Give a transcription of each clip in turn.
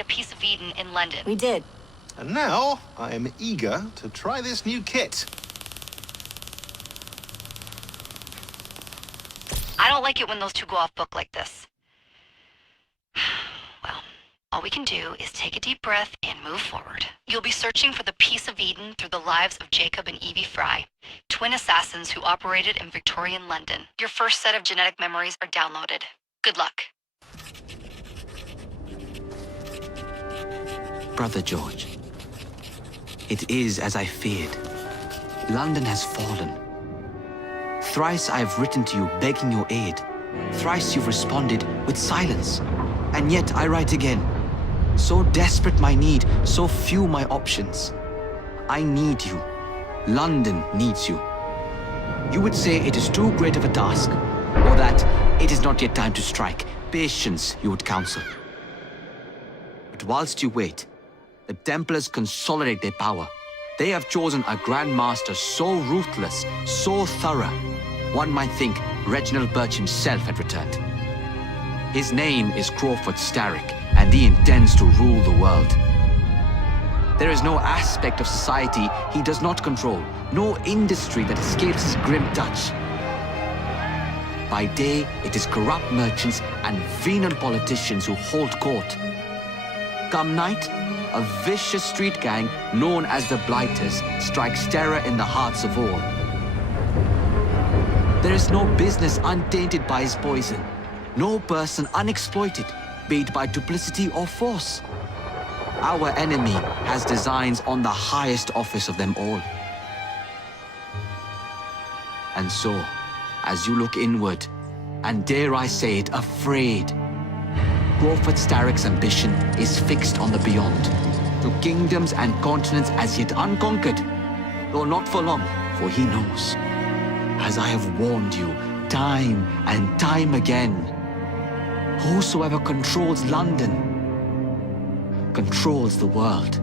a piece of Eden in London. We did. And now, I am eager to try this new kit. I don't like it when those two go off book like this. Well, all we can do is take a deep breath and move forward. You'll be searching for the piece of Eden through the lives of Jacob and Evie Fry, twin assassins who operated in Victorian London. Your first set of genetic memories are downloaded. Good luck. Brother George, it is as I feared. London has fallen. Thrice I have written to you begging your aid. Thrice you've responded with silence. And yet I write again. So desperate my need, so few my options. I need you. London needs you. You would say it is too great of a task, or that it is not yet time to strike. Patience, you would counsel. But whilst you wait, the Templars consolidate their power. They have chosen a Grand Master so ruthless, so thorough. One might think Reginald Birch himself had returned. His name is Crawford Starrick, and he intends to rule the world. There is no aspect of society he does not control, no industry that escapes his grim touch. By day, it is corrupt merchants and venal politicians who hold court. Come night, a vicious street gang known as the Blighters strikes terror in the hearts of all. There is no business untainted by his poison, no person unexploited, be it by duplicity or force. Our enemy has designs on the highest office of them all. And so, as you look inward, and dare I say it, afraid, Crawford Starrick's ambition is fixed on the beyond, to kingdoms and continents as yet unconquered, though not for long, for he knows, as I have warned you time and time again, whosoever controls London controls the world.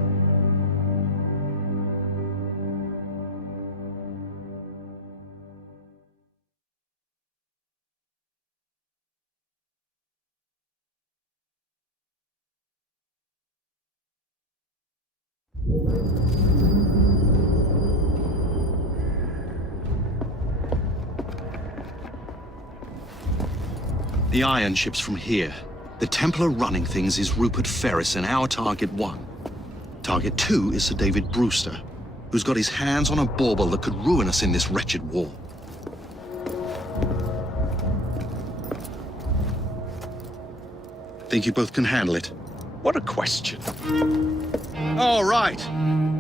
The iron ship's from here. The Templar running things is Rupert Ferris and our target 1. Target 2 is Sir David Brewster, who's got his hands on a bauble that could ruin us in this wretched war. Think you both can handle it? What a question. All right.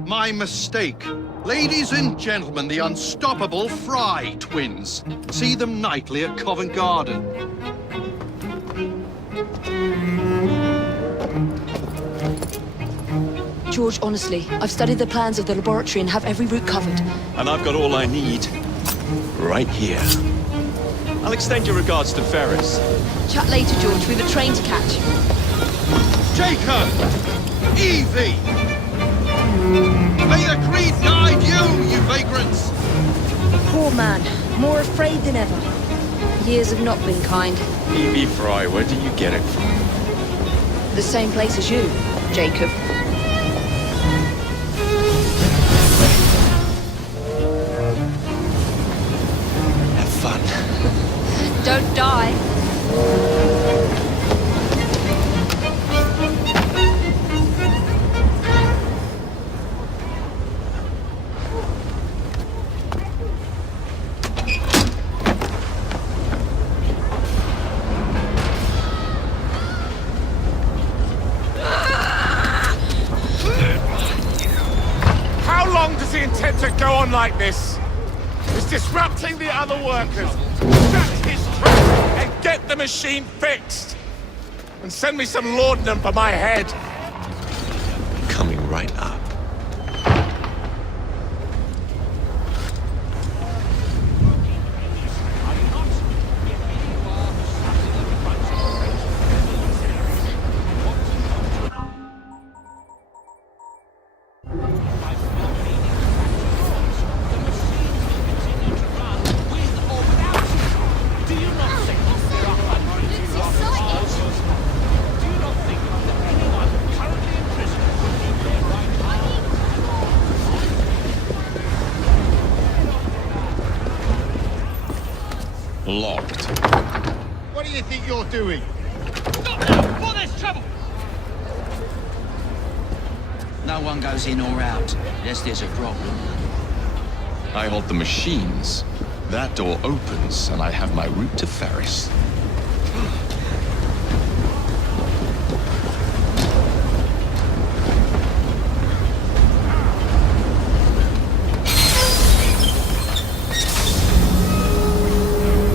My mistake. Ladies and gentlemen, the unstoppable Fry twins. See them nightly at Covent Garden. George, honestly, I've studied the plans of the laboratory and have every route covered. And I've got all I need right here. I'll extend your regards to Ferris. Chat later, George. We've a train to catch. Jacob! Evie! May the creed guide you, you vagrants! Poor man. More afraid than ever. Years have not been kind. Evie Fry, where do you get it from? The same place as you, Jacob. Have fun. Don't die. How long does he intend to go on like this? He's disrupting the other workers. Shut his trap and get the machine fixed. And send me some laudanum for my head. Coming right up. you think you're doing? Before there's trouble! No one goes in or out, unless there's a problem. I hold the machines. That door opens, and I have my route to Ferris.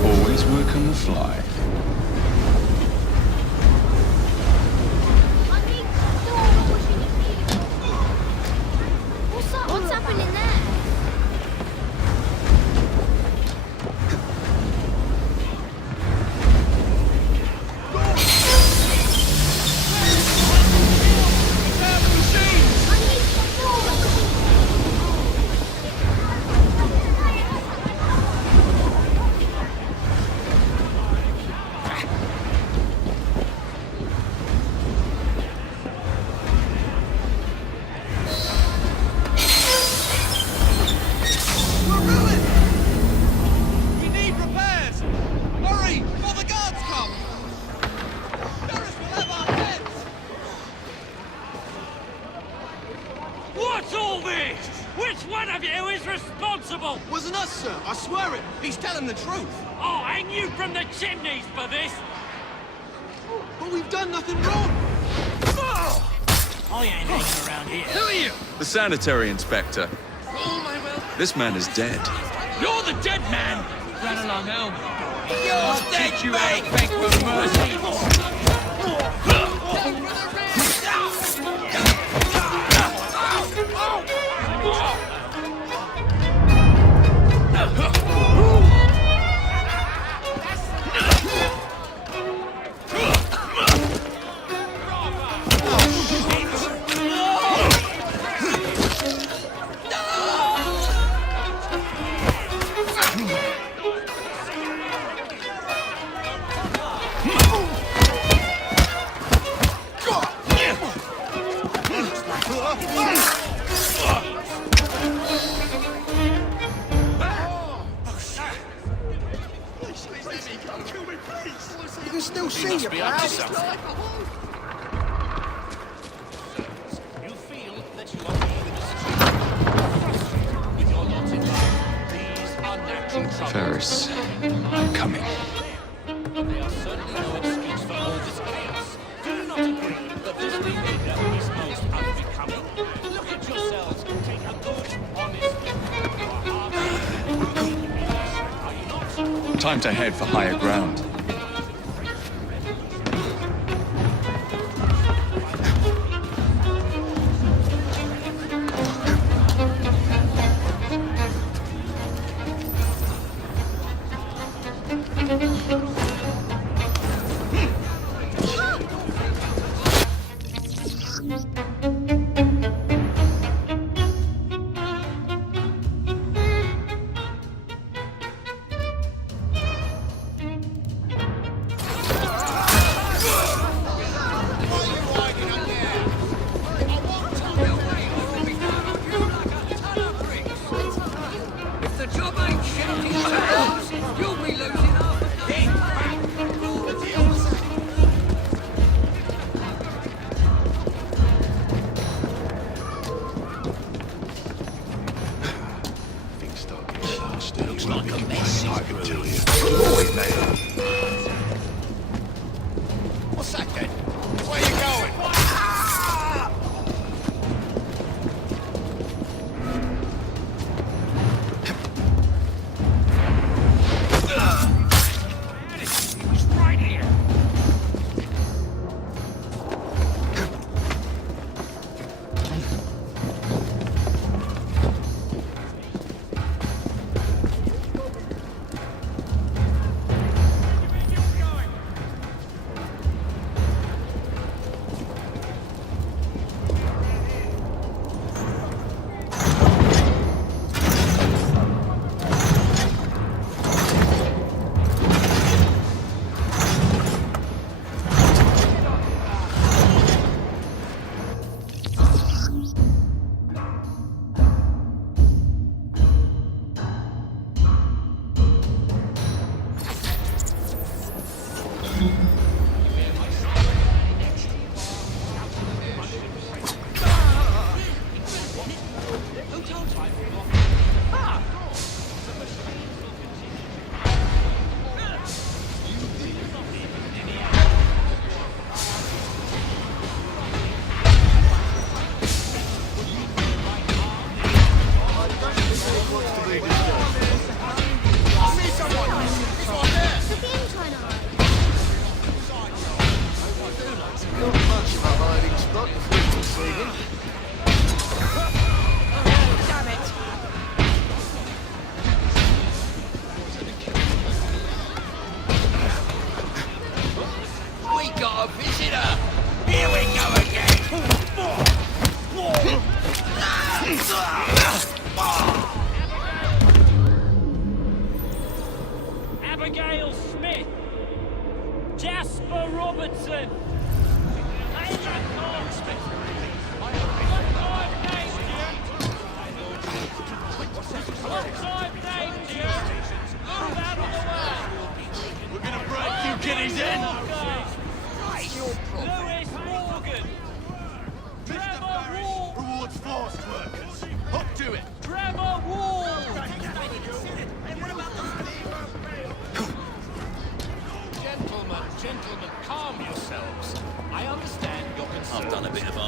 Always work on the fly. What's happening there? We need repairs! Hurry, before the guards come! Ferris will have our heads! What's all this? Which one of you is responsible? Wasn't us, sir. I swear it. He's telling the truth. I'll hang you from the chimneys for this! But we've done nothing wrong. I ain't hanging around here. Who are you? The sanitary inspector. This man is dead. You're the dead man! Run along home. I'll teach you how to beg for mercy. You can still see your pal. You feel that you are being with your lot in life. These are natural troubles. Ferris, I'm coming. They are certainly no excuse for all this chaos. Do you not agree that this behavior is most unbecoming? Look at yourselves. Take a good, honest are you not? Time to head for higher ground.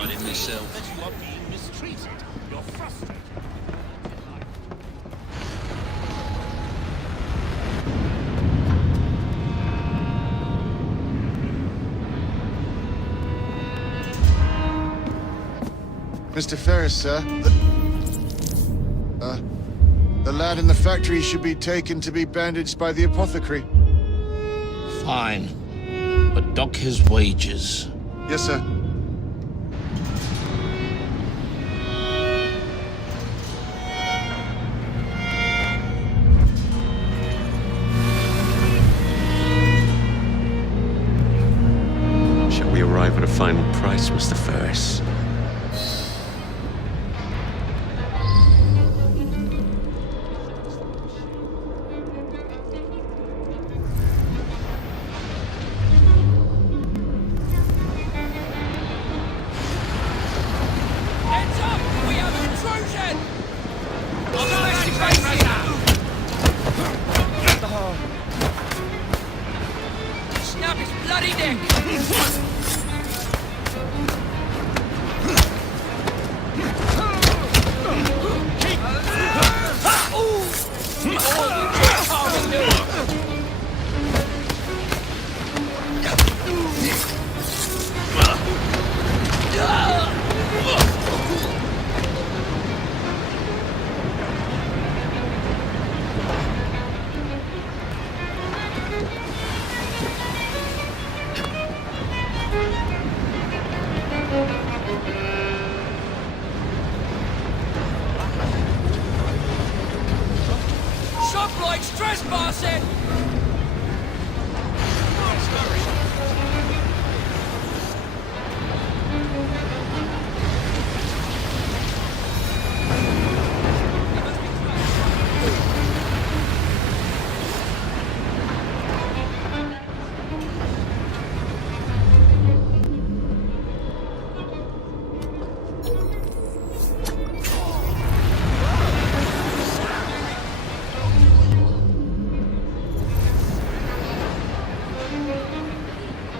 heard it myself. That you are being mistreated. You're frustrated. Mr. Ferris, sir. The lad in the factory should be taken to be bandaged by the apothecary. Fine. But dock his wages. Yes, sir. Shall we arrive at a final price, Mr. Ferris? Heads up! We have an intrusion! On the massive base here! Snap his bloody neck! Sublights trespassing!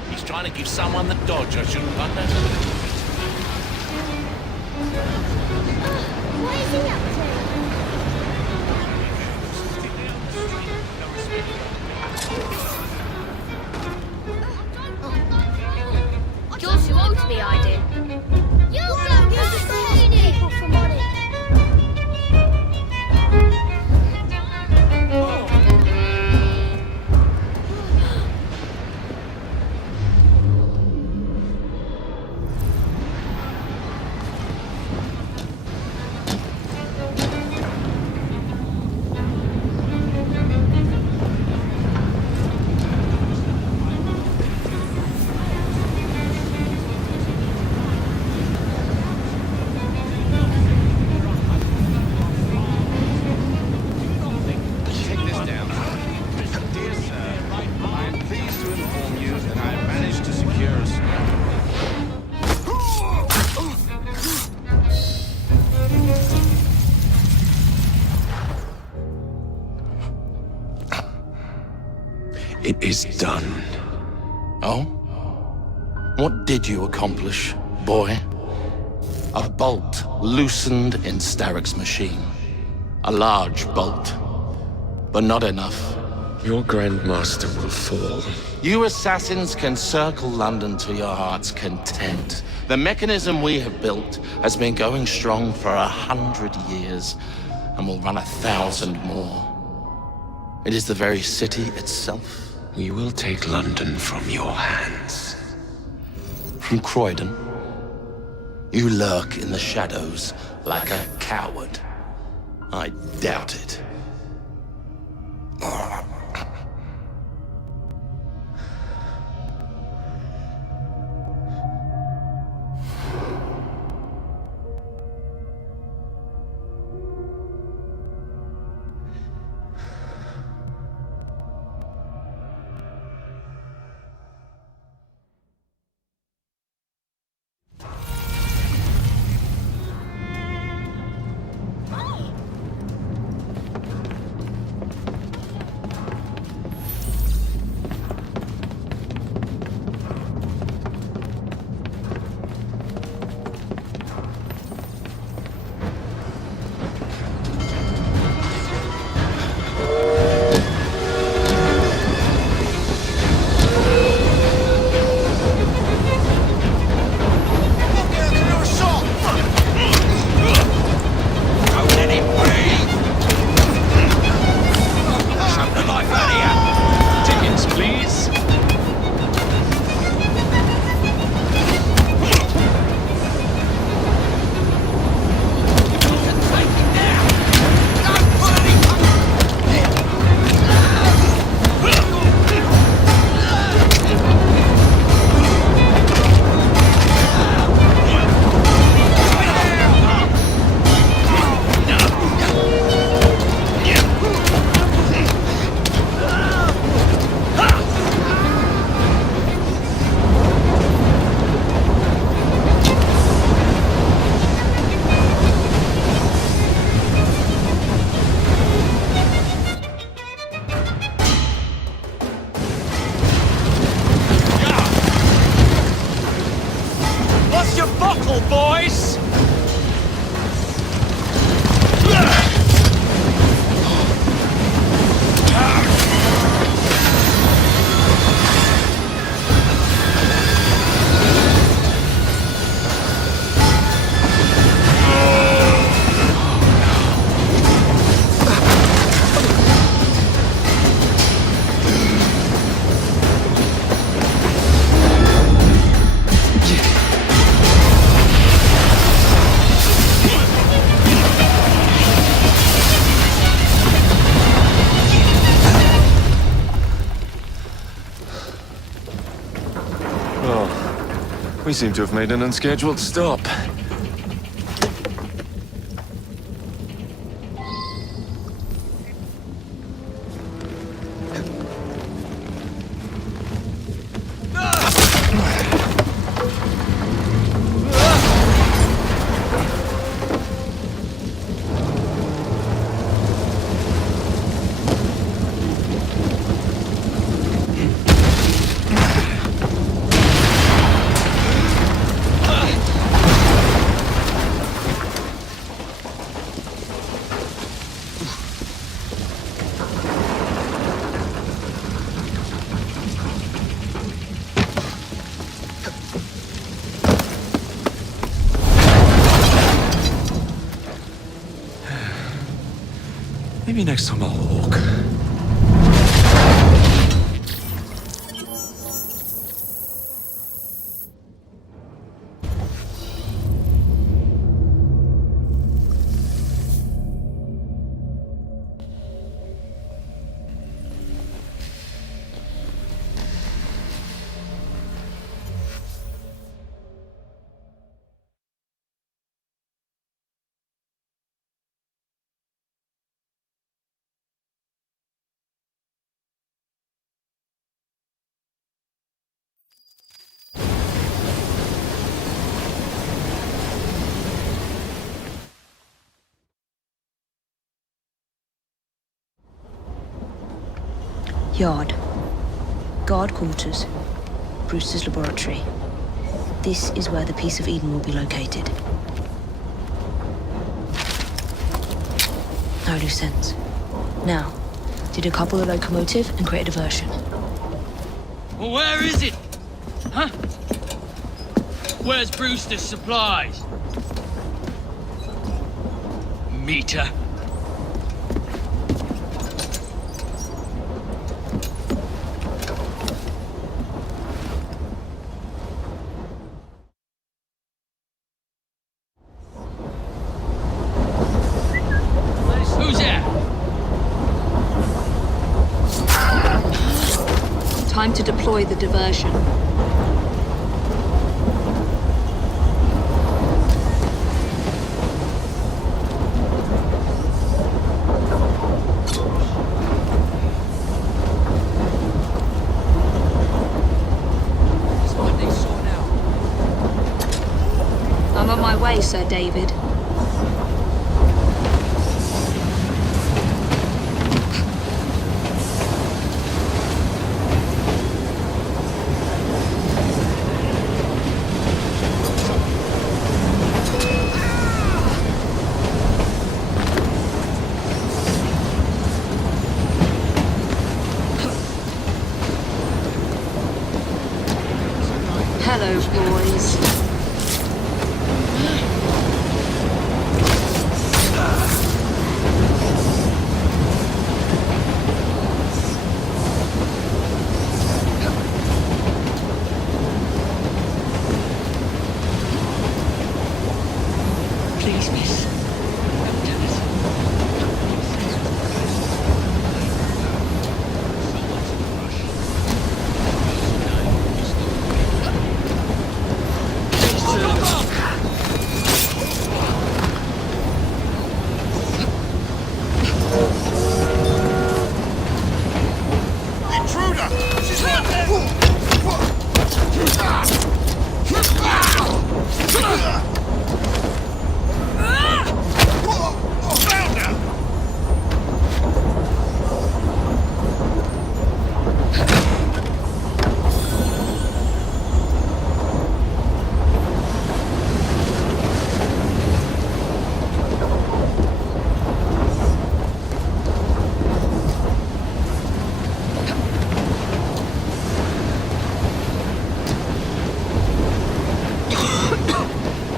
He's trying to give someone the dodge, I shouldn't wonder. What is he up to? Jules, you owed me, I did. You don't use the people from on it. It is done. Oh? What did you accomplish, boy? A bolt loosened in Starrick's machine. A large bolt, but not enough. Your Grandmaster will fall. You assassins can circle London to your heart's content. The mechanism we have built has been going strong for 100 years and will run 1,000 more. It is the very city itself. We will take London from your hands. From Croydon, you lurk in the shadows like a coward. I doubt it. We seem to have made an unscheduled stop. Maybe next time I'll walk. Yard. Guard quarters. Brewster's laboratory. This is where the piece of Eden will be located. No loose ends. Now, decouple the locomotive and create a diversion. Well, where is it? Huh? Where's Brewster's supplies? Meter. Who's there? Time to deploy the diversion. I'm on my way, Sir David. Hello, boys. Please, miss. Don't do this.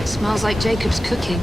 Smells like Jacob's cooking.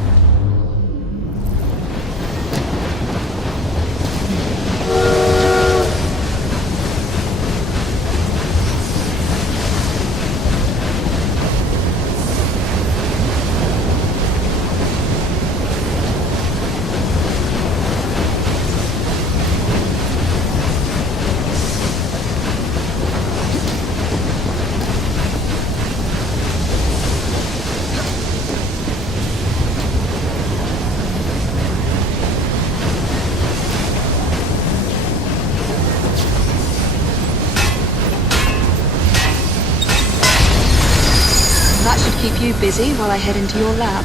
you busy while I head into your lab?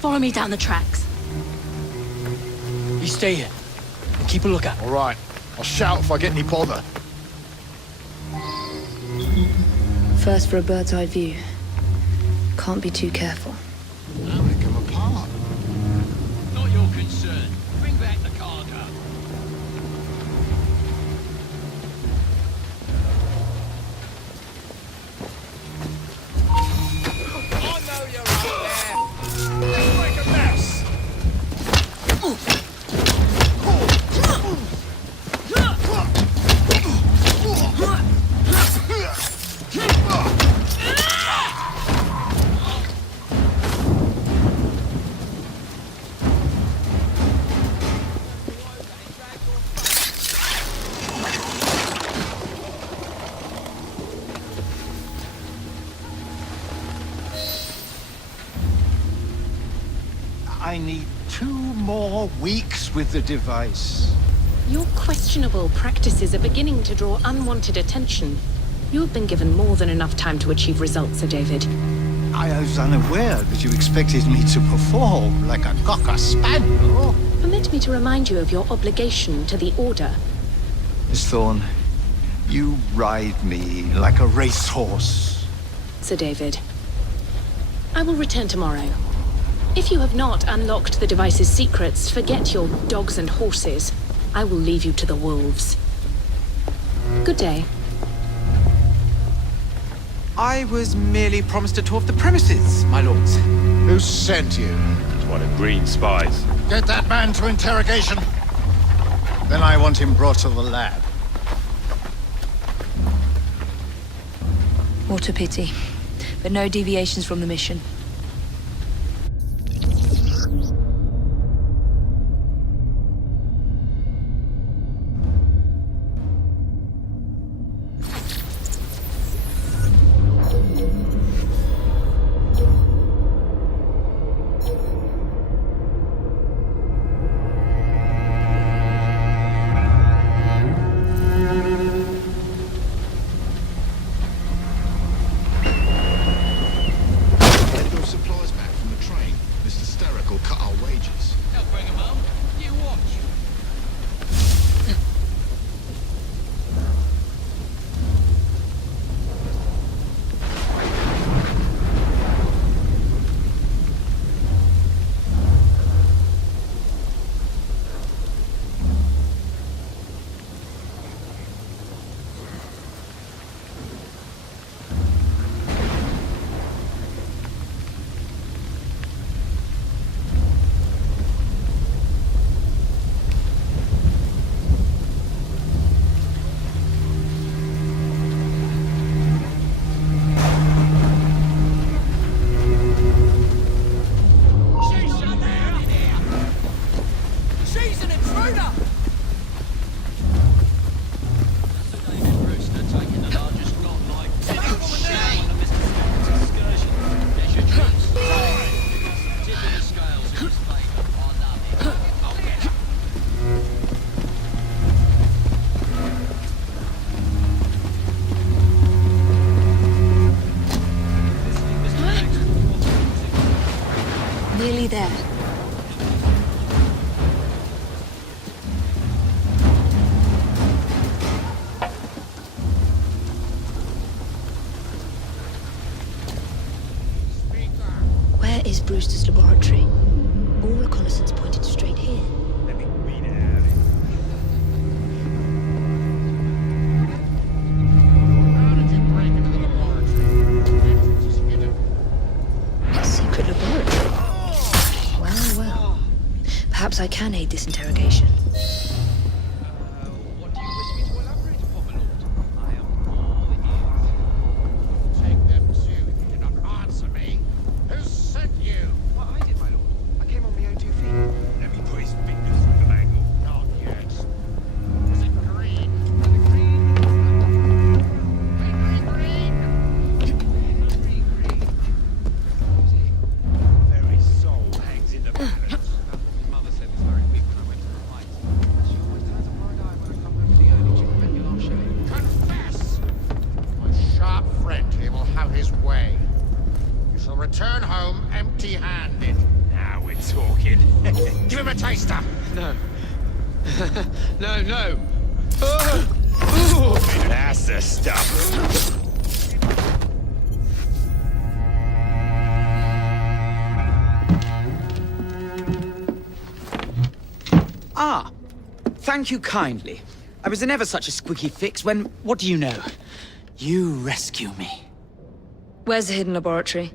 Follow me down the tracks. You stay here. Keep a lookout. All right. I'll shout if I get any bother. First for a bird's eye view. Can't be too careful. Now they come apart. Not your concern. Bring back the cargo. I know you're out there. Let's make a mess. I need 2 more weeks with the device. Your questionable practices are beginning to draw unwanted attention. You have been given more than enough time to achieve results, Sir David. I was unaware that you expected me to perform like a cocker spaniel. Permit me to remind you of your obligation to the Order. Miss Thorne, you ride me like a racehorse. Sir David. I will return tomorrow. If you have not unlocked the device's secrets, forget your dogs and horses. I will leave you to the wolves. Good day. I was merely promised a tour of the premises, my lords. Who sent you? It's one of Green's spies. Get that man to interrogation. Then I want him brought to the lab. What a pity. But no deviations from the mission. Nearly there. Where is Brewster's laboratory? All reconnaissance pointed straight here. Let me read it out. How did you break into the laboratory? The entrance is hidden. A secret laboratory? Well, well. Perhaps I can aid this interrogation. What do you wish me to elaborate upon, my lord? I am all ears. Take them too if you do not answer me. Who sent you? Well, I did, my lord. I came on my own 2 feet. Let me put his fingers through the mangle. Not yet. Was it green? And the green return home empty-handed. Now we're talking. Give him a taster. No. No. That's the stuff. Ah, thank you kindly. I was in ever such a squeaky fix when, what do you know? You rescue me. Where's the hidden laboratory?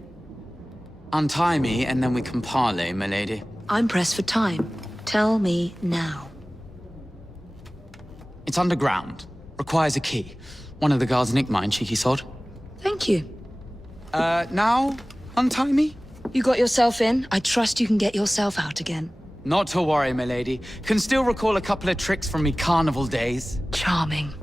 Untie me and then we can parley, milady. I'm pressed for time. Tell me now. It's underground. Requires a key. One of the guards nicked mine, cheeky sod. Thank you. Now? Untie me? You got yourself in. I trust you can get yourself out again. Not to worry, milady. Can still recall a couple of tricks from me carnival days. Charming.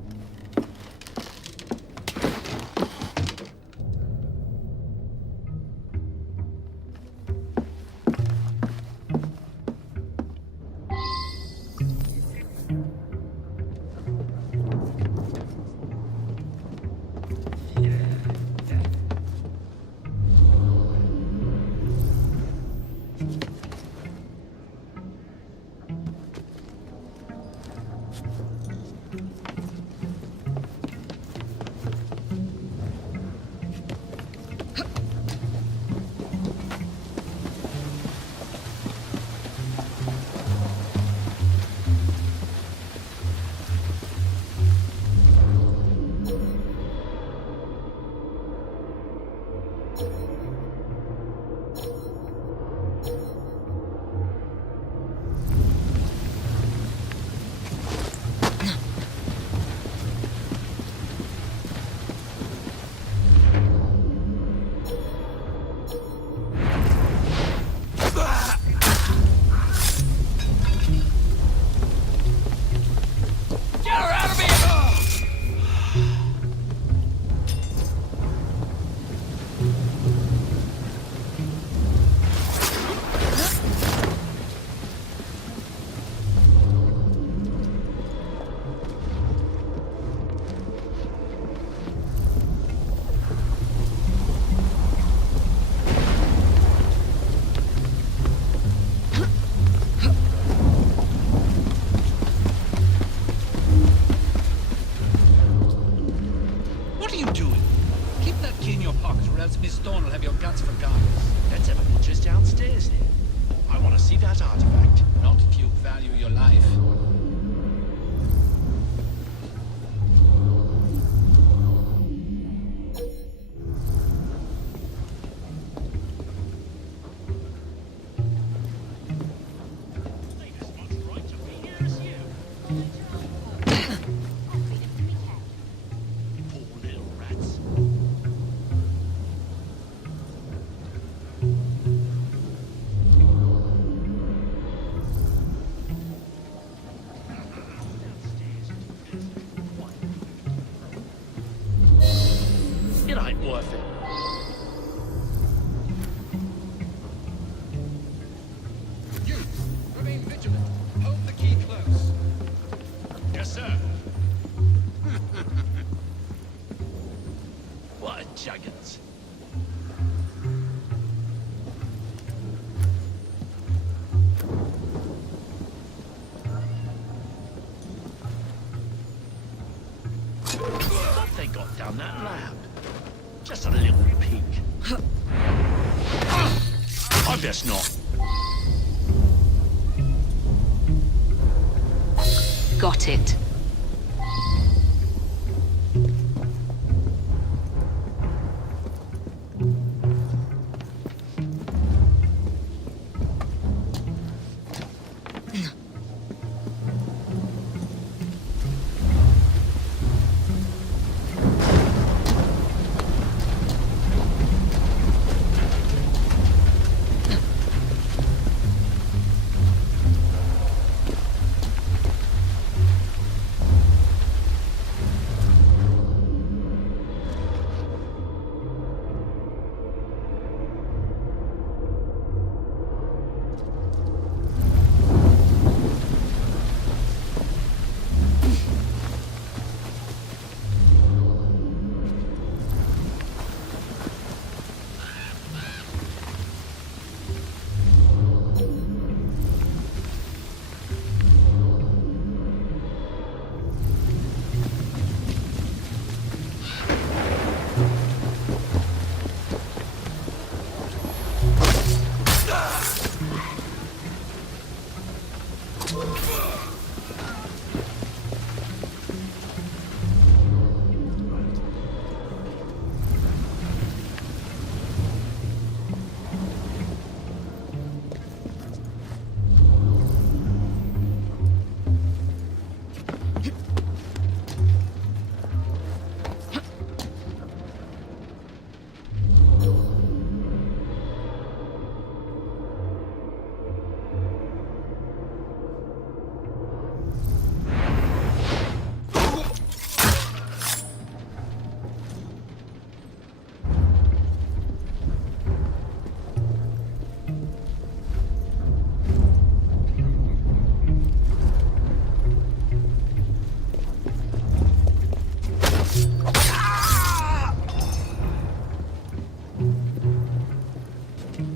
Miss Dawn will have your guts for guns. Let's have an interest downstairs here. I want to see that artifact. Not if you value your life. Worth it. You remain vigilant. Hold the key close. Yes, sir. What a juggins. What they got down that lab? Just a little peek. I best not. Got it.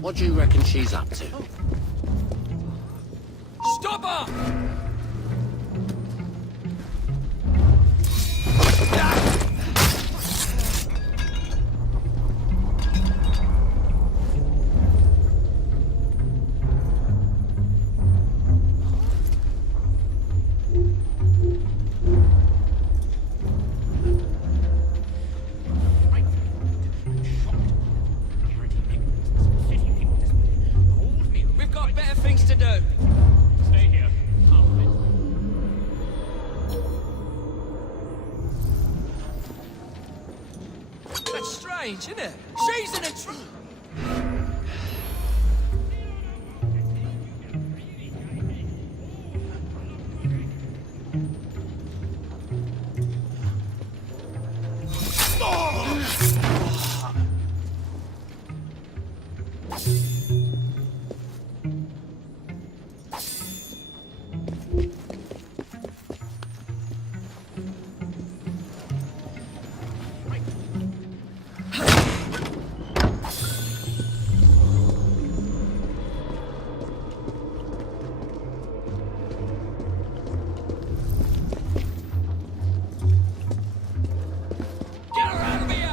What do you reckon she's up to? Stop her! We've got better things to do. Stay here. That's strange, isn't it? She's in a Get her out of here!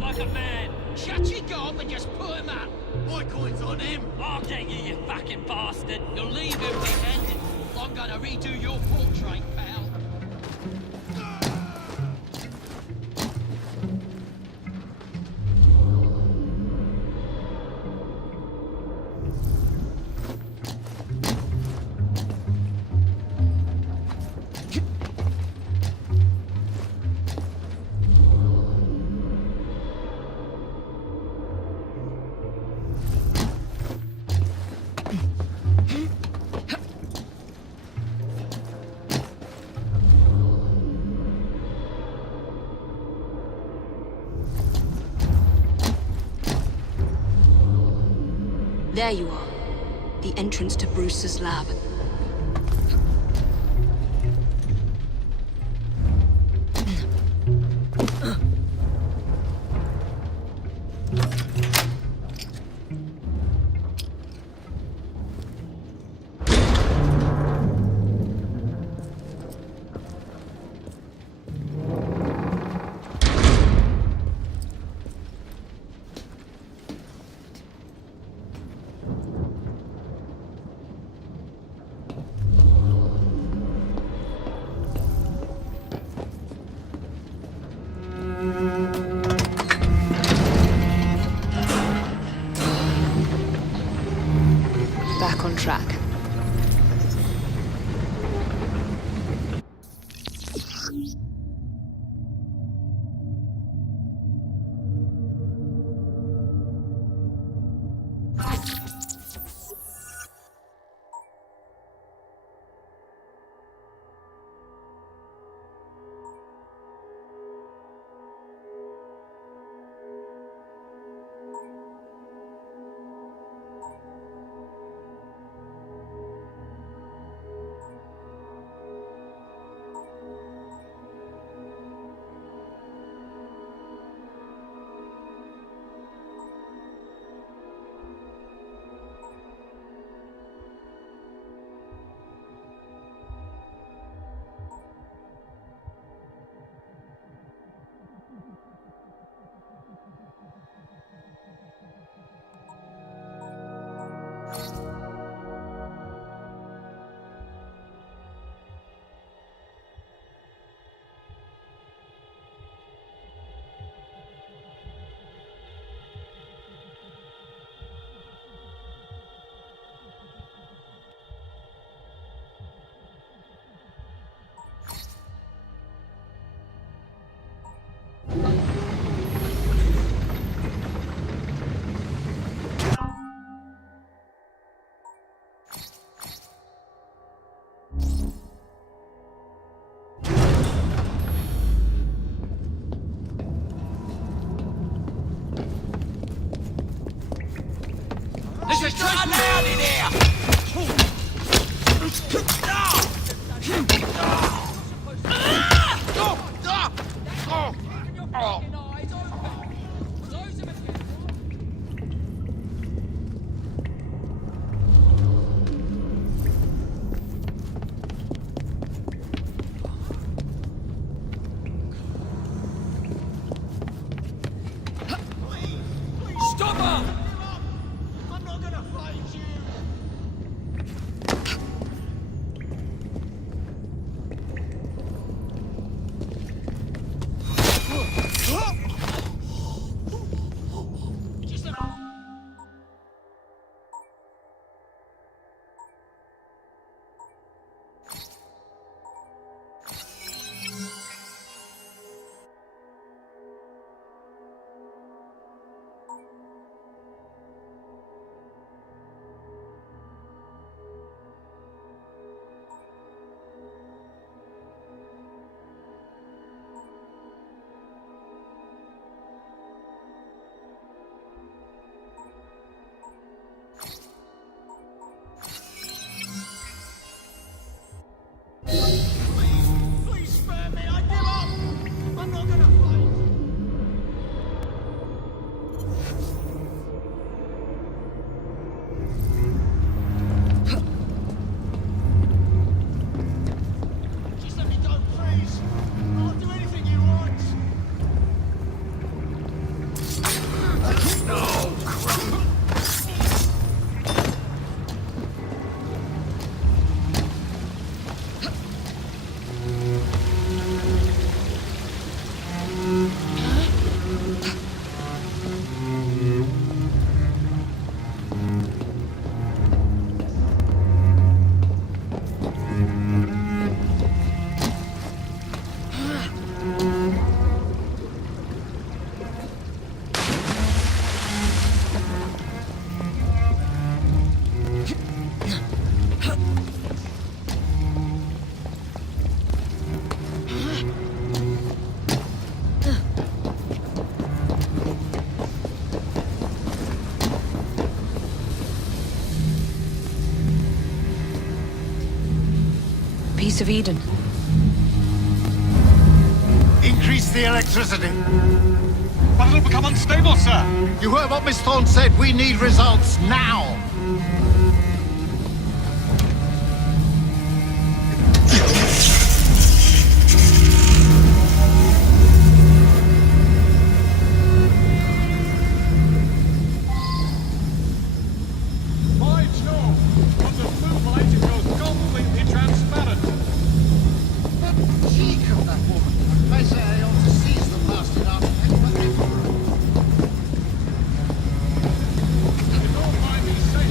Like a man. Shut your gob and just put him up. My coin's on him. I'll get you, you fucking bastard. You'll leave him beheaded. I'm gonna redo your portrait, pal. There you are. The entrance to Bruce's lab. Back on track. It's not allowed in here! Stop her! I'm not gonna fight you! Please spare me, I give up! I'm not gonna fight! Just let me go, please! I'll do anything you want! No! Piece of Eden. Increase the electricity. But it'll become unstable, sir. You heard what Miss Thorne said. We need results now. By Jove! On the blue light, it goes completely transparent. Cheek of that woman. I say I ought to seize the bastard after You don't mind me saying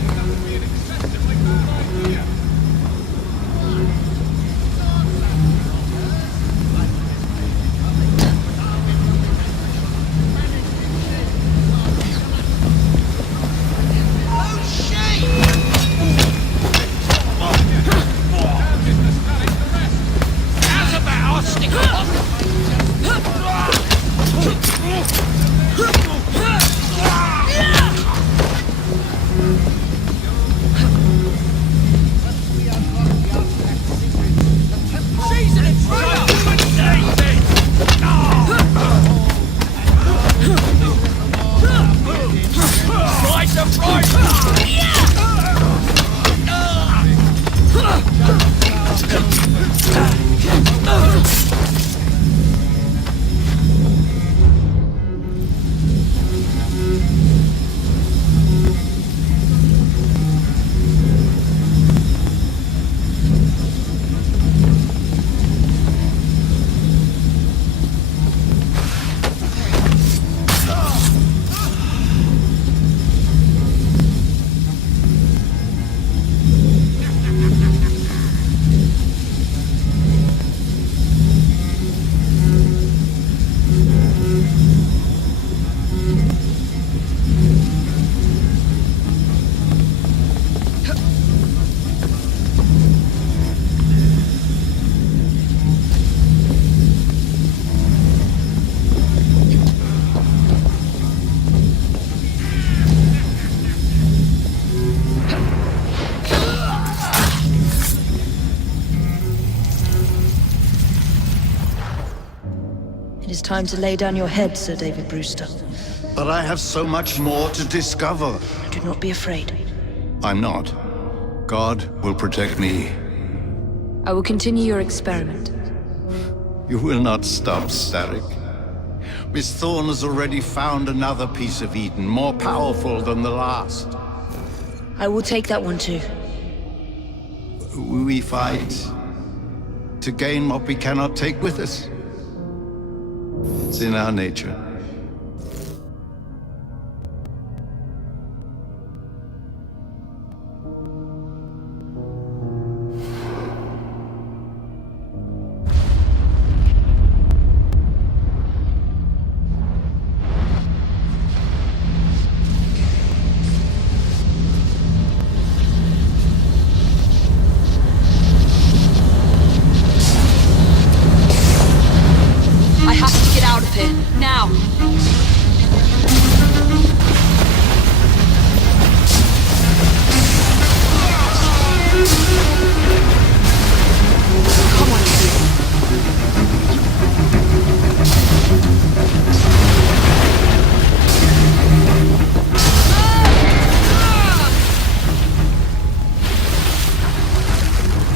Time to lay down your head, Sir David Brewster. But I have so much more to discover. Do not be afraid. I'm not. God will protect me. I will continue your experiment. You will not stop, Starrick. Miss Thorne has already found another piece of Eden, more powerful than the last. I will take that one too. We fight to gain what we cannot take with us. It's in our nature. I have to get out of here, now! Come on,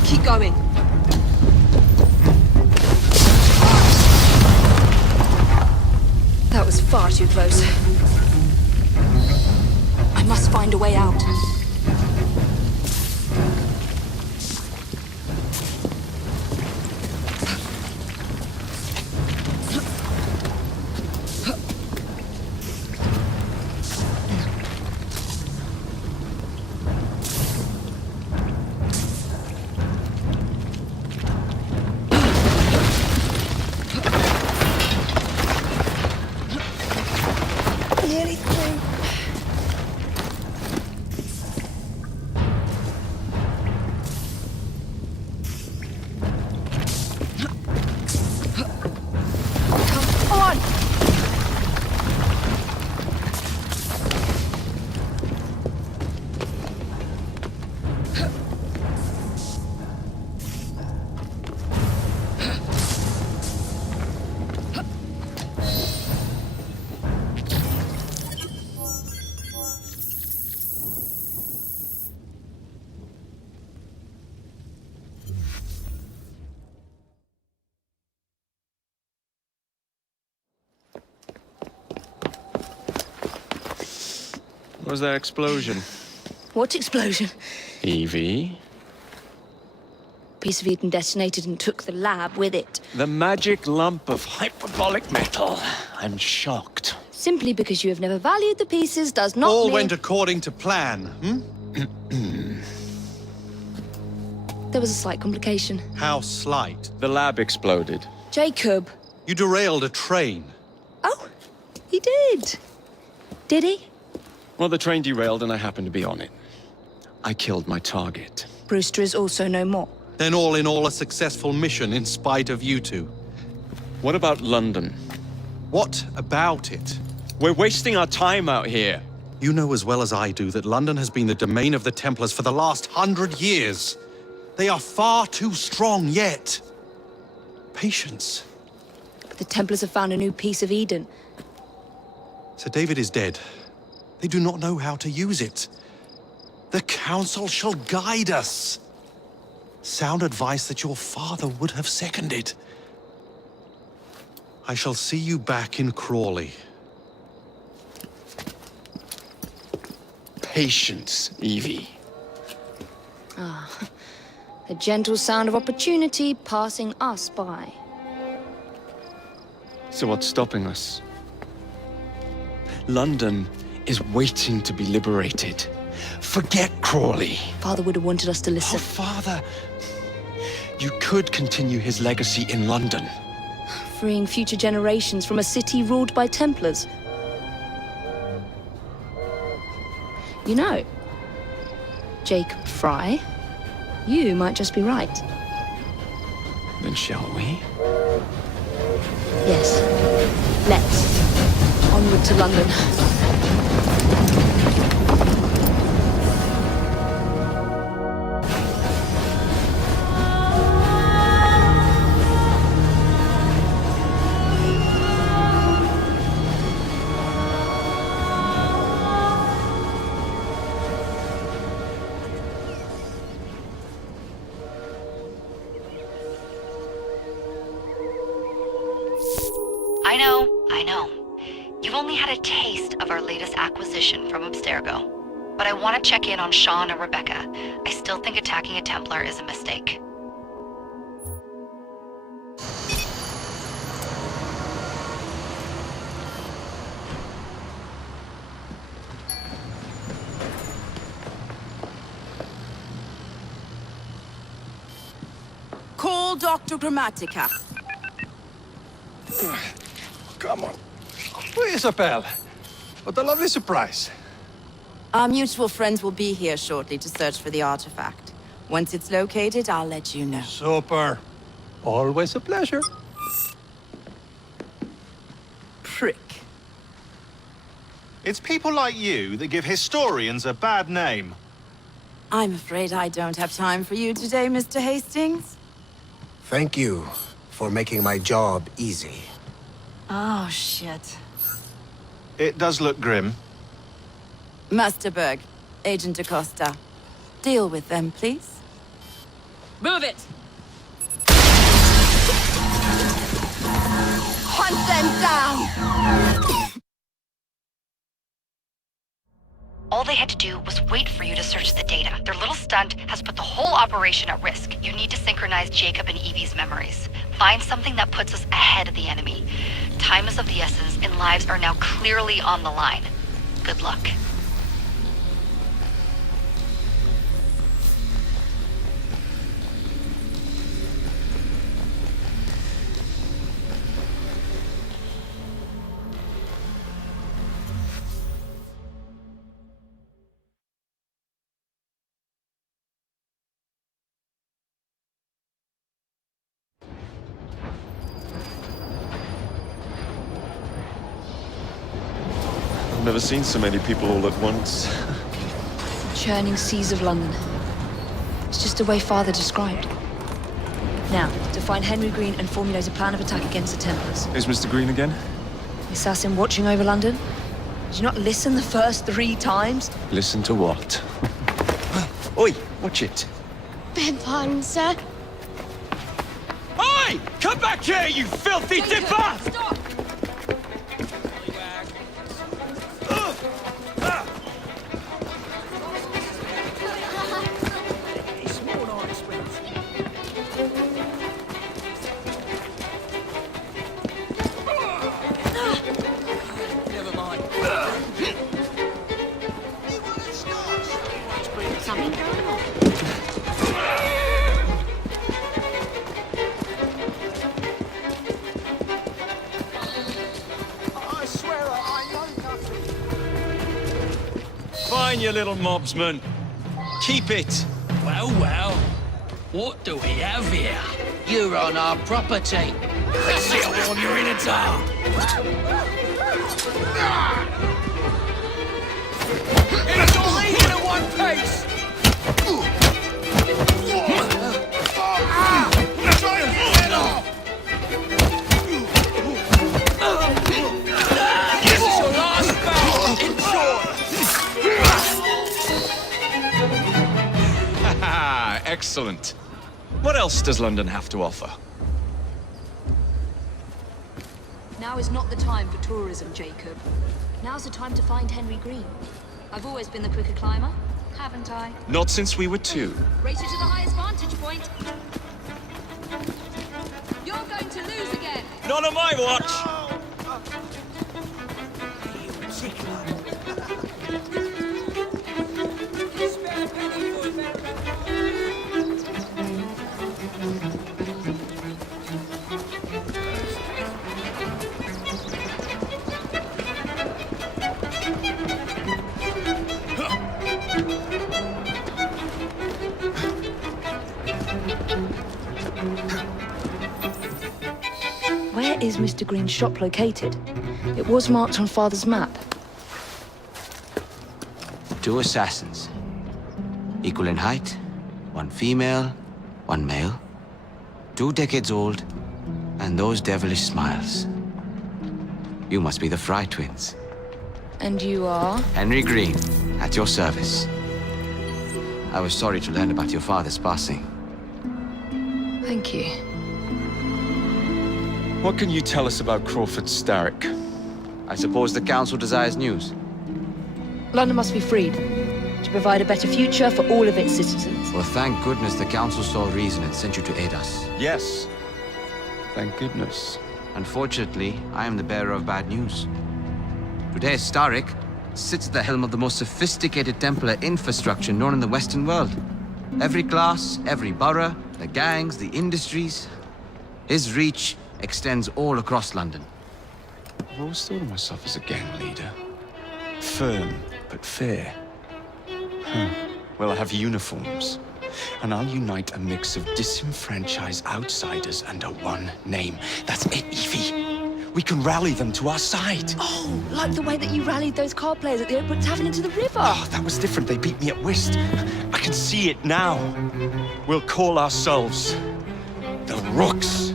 keep going. That was far too close. I must find a way out. Nearly through. Come on! What was that explosion? What explosion? Evie? Piece of Eden detonated and took the lab with it. The magic lump of hyperbolic metal. I'm shocked. Simply because you have never valued the pieces does not All mean... went according to plan, There was a slight complication. How slight. The lab exploded. Jacob. You derailed a train. Oh, he did. Did he? Well, the train derailed and I happened to be on it. I killed my target. Brewster is also no more. Then all in all, a successful mission in spite of you two. What about London? What about it? We're wasting our time out here. You know as well as I do that London has been the domain of the Templars for the last 100 years. They are far too strong yet. Patience. The Templars have found a new piece of Eden. Sir David is dead. They do not know how to use it. The Council shall guide us. Sound advice that your father would have seconded. I shall see you back in Crawley. Patience, Evie. Ah, the gentle sound of opportunity passing us by. So what's stopping us? London is waiting to be liberated. Forget Crawley. Father would have wanted us to listen. Oh, Father. You could continue his legacy in London. Freeing future generations from a city ruled by Templars. You know, Jacob Fry, you might just be right. Then shall we? Yes. Let's. Onward to London. I know. You've only had a taste of our latest acquisition from Abstergo. But I want to check in on Sean and Rebecca. I still think attacking a Templar is a mistake. Call Dr. Grammatica. Come on. Please, Isabel. What a lovely surprise. Our mutual friends will be here shortly to search for the artifact. Once it's located, I'll let you know. Super. Always a pleasure. Prick. It's people like you that give historians a bad name. I'm afraid I don't have time for you today, Mr. Hastings. Thank you for making my job easy. Oh, shit. It does look grim. Masterberg, Agent DaCosta. Deal with them, please. Move it! Hunt them down! All they had to do was wait for you to search the data. Their little stunt has put the whole operation at risk. You need to synchronize Jacob and Evie's memories. Find something that puts us ahead of the enemy. Time is of the essence, and lives are now clearly on the line. Good luck. I've never seen so many people all at once. Churning seas of London. It's just the way Father described. Now, to find Henry Green and formulate a plan of attack against the Templars. Is Mr. Green again? The assassin watching over London? Did you not listen the first 3 times? Listen to what? Oi, watch it. Beg pardon, sir. Oi! Come back here, you filthy dipper! Stop! Never mind. Something going on. I swear I know nothing. Fine, you little mobsman. Keep it. Well, well. What do we have here? You're on our property. Let's see how warm you're in a jar. It's all leaving at one pace. Try and get it off. This is your last bout. Enjoy. Excellent. What else does London have to offer? Now is not the time for tourism, Jacob. Now's the time to find Henry Green. I've always been the quicker climber, haven't I? Not since we were 2. Race you to the highest vantage point. You're going to lose again. Not on my watch! Where is Mr. Green's shop located? It was marked on Father's map. 2 assassins. Equal in height. 1 female, 1 male. 2 decades old. And those devilish smiles. You must be the Fry twins. And you are? Henry Green, at your service. I was sorry to learn about your father's passing. Thank you. What can you tell us about Crawford Starrick? I suppose the Council desires news. London must be freed to provide a better future for all of its citizens. Well, thank goodness the Council saw reason and sent you to aid us. Yes. Thank goodness. Unfortunately, I am the bearer of bad news. Today, Starrick sits at the helm of the most sophisticated Templar infrastructure known in the Western world. Every class, every borough, the gangs, the industries. His reach extends all across London. I've always thought of myself as a gang leader. Firm, but fair. Well, I have uniforms. And I'll unite a mix of disenfranchised outsiders under one name. That's it, Evie. We can rally them to our side. Oh, like the way that you rallied those card players at the Oakwood Tavern into the river. Oh, that was different. They beat me at whist. I can see it now. We'll call ourselves the Rooks.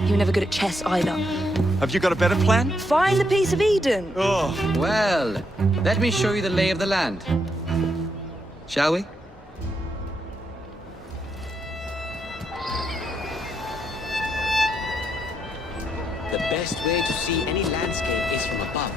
You were never good at chess either. Have you got a better plan? Find the piece of Eden. Oh. Well, let me show you the lay of the land. Shall we? The best way to see any landscape is from above.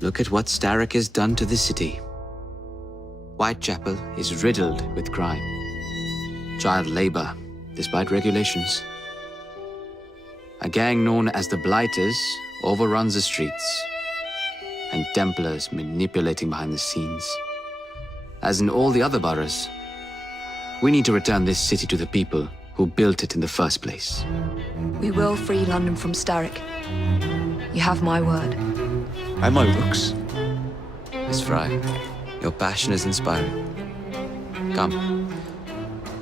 Look at what Starrick has done to the city. Whitechapel is riddled with crime. Child labor, despite regulations. A gang known as the Blighters overruns the streets, and Templars manipulating behind the scenes. As in all the other boroughs, we need to return this city to the people who built it in the first place. We will free London from Starrick. You have my word. And my Rooks. Miss Fry, your passion is inspiring. Come,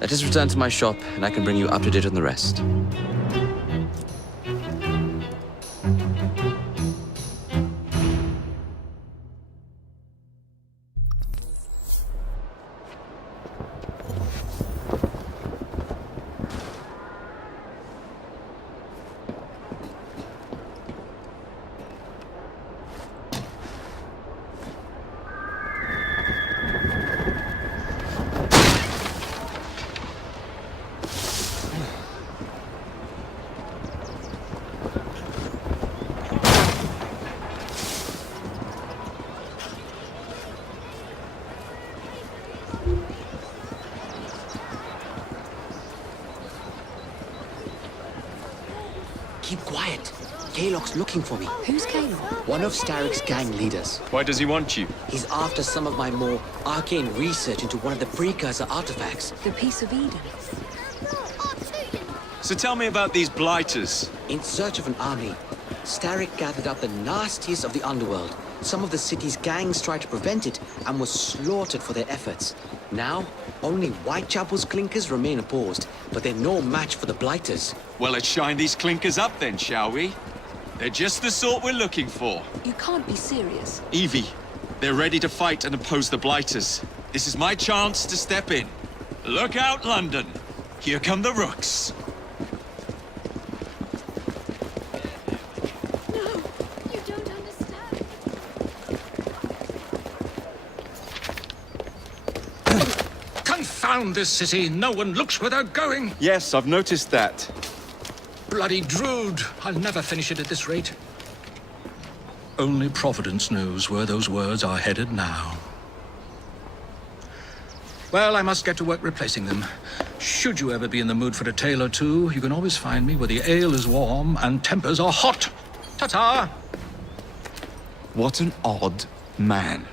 let us return to my shop, and I can bring you up to date on the rest. Keep quiet. Kaylock's looking for me. Who's Kaylock? One of Starrick's gang leaders. Why does he want you? He's after some of my more arcane research into one of the precursor artifacts. The piece of Eden. So tell me about these Blighters. In search of an army, Starrick gathered up the nastiest of the underworld. Some of the city's gangs tried to prevent it and were slaughtered for their efforts. Now, only Whitechapel's clinkers remain opposed, but they're no match for the Blighters. Well, let's shine these clinkers up then, shall we? They're just the sort we're looking for. You can't be serious. Evie, they're ready to fight and oppose the Blighters. This is my chance to step in. Look out, London. Here come the Rooks. Confound this city! No one looks where they're going! Yes, I've noticed that. Bloody Drood! I'll never finish it at this rate. Only Providence knows where those words are headed now. Well, I must get to work replacing them. Should you ever be in the mood for a tale or two, you can always find me where the ale is warm and tempers are hot. Ta-ta! What an odd man.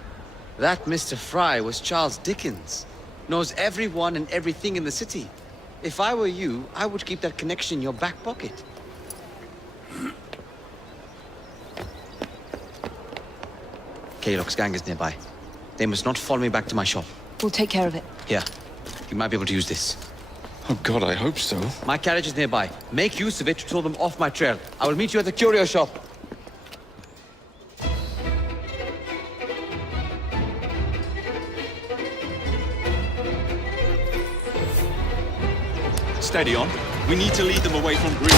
That Mr. Fry was Charles Dickens. Knows everyone and everything in the city. If I were you, I would keep that connection in your back pocket. Kaylock's gang is nearby. They must not follow me back to my shop. We'll take care of it. Here, you might be able to use this. Oh God, I hope so. My carriage is nearby. Make use of it to throw them off my trail. I will meet you at the curio shop. Steady on. We need to lead them away from green.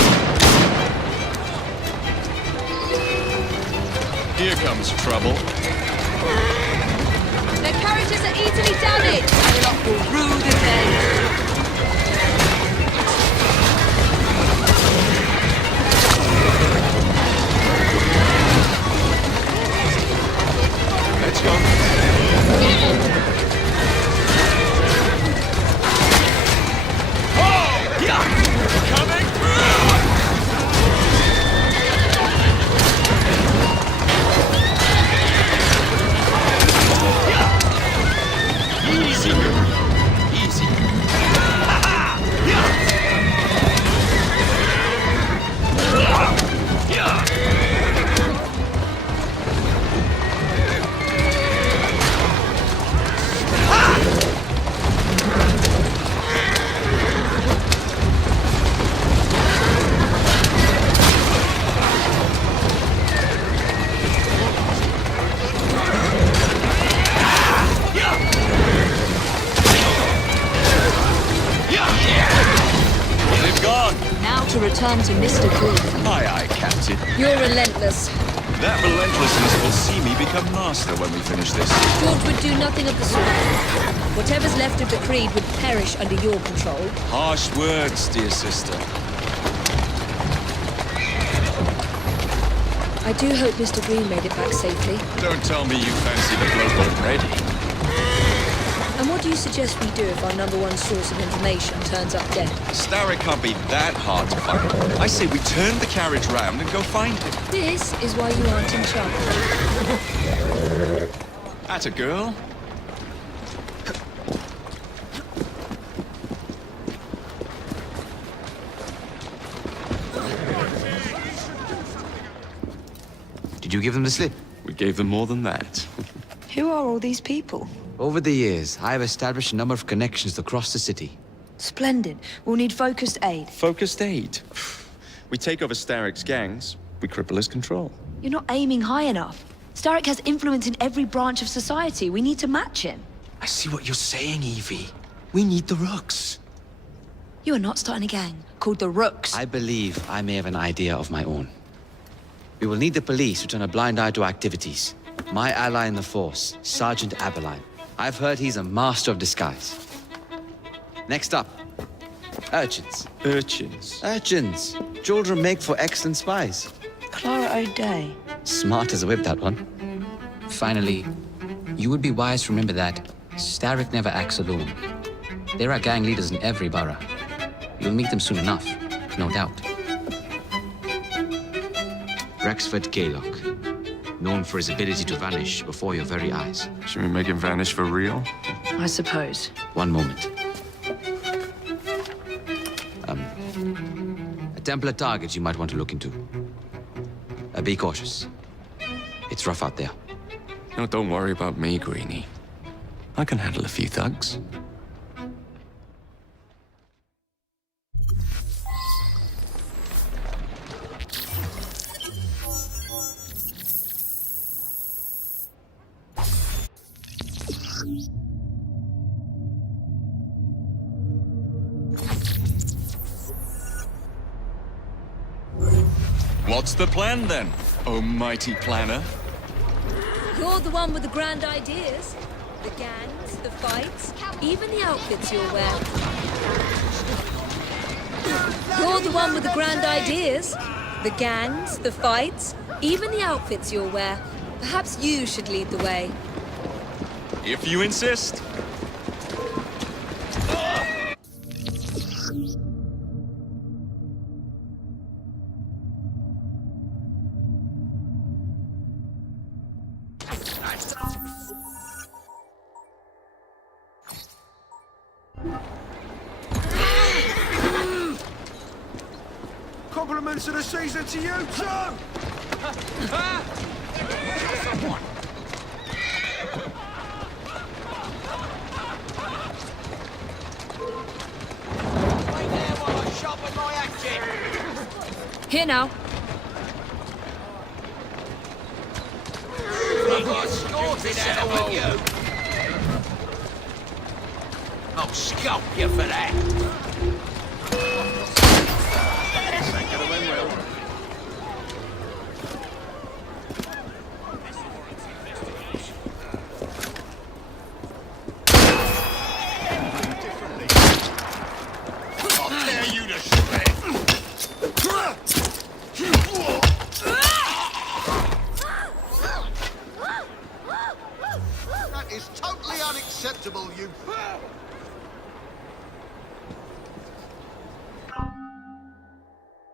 Here comes trouble. Their carriages are easily damaged. The lot will rue the day. Let's go. Coming To return to Mr. Green. Aye, aye, Captain. You're relentless. That relentlessness will see me become master when we finish this. George would do nothing of the sort. Whatever's left of the Creed would perish under your control. Harsh words, dear sister. I do hope Mr. Green made it back safely. Don't tell me you fancy the bloke already. And what do you suggest we do if our number one source of information turns up dead? Starrick can't be that hard to find. I say we turn the carriage round and go find him. This is why you aren't in charge. At a girl? Did you give them the slip? We gave them more than that. Who are all these people? Over the years, I have established a number of connections across the city. Splendid. We'll need focused aid. Focused aid. We take over Starrick's gangs, we cripple his control. You're not aiming high enough. Starrick has influence in every branch of society. We need to match him. I see what you're saying, Evie. We need the Rooks. You are not starting a gang called the Rooks. I believe I may have an idea of my own. We will need the police to turn a blind eye to activities. My ally in the force, Sergeant Aberline. I've heard he's a master of disguise. Next up, urchins. Urchins? Urchins. Children make for excellent spies. Clara O'Day. Smart as a whip, that one. Finally, you would be wise to remember that Starrick never acts alone. There are gang leaders in every borough. You'll meet them soon enough, no doubt. Rexford Gaylock, known for his ability to vanish before your very eyes. Should we make him vanish for real? I suppose. One moment. A Templar target you might want to look into. Be cautious. It's rough out there. No, don't worry about me, Greenie. I can handle a few thugs. What's the plan, then, oh mighty planner? You're the one with the grand ideas. The gangs, the fights, even the outfits you'll wear. You're the one with the grand ideas. The gangs, the fights, even the outfits you'll wear. Perhaps you should lead the way. If you insist. Compliments of the season to you, too! Here now. I'll scalp you for that.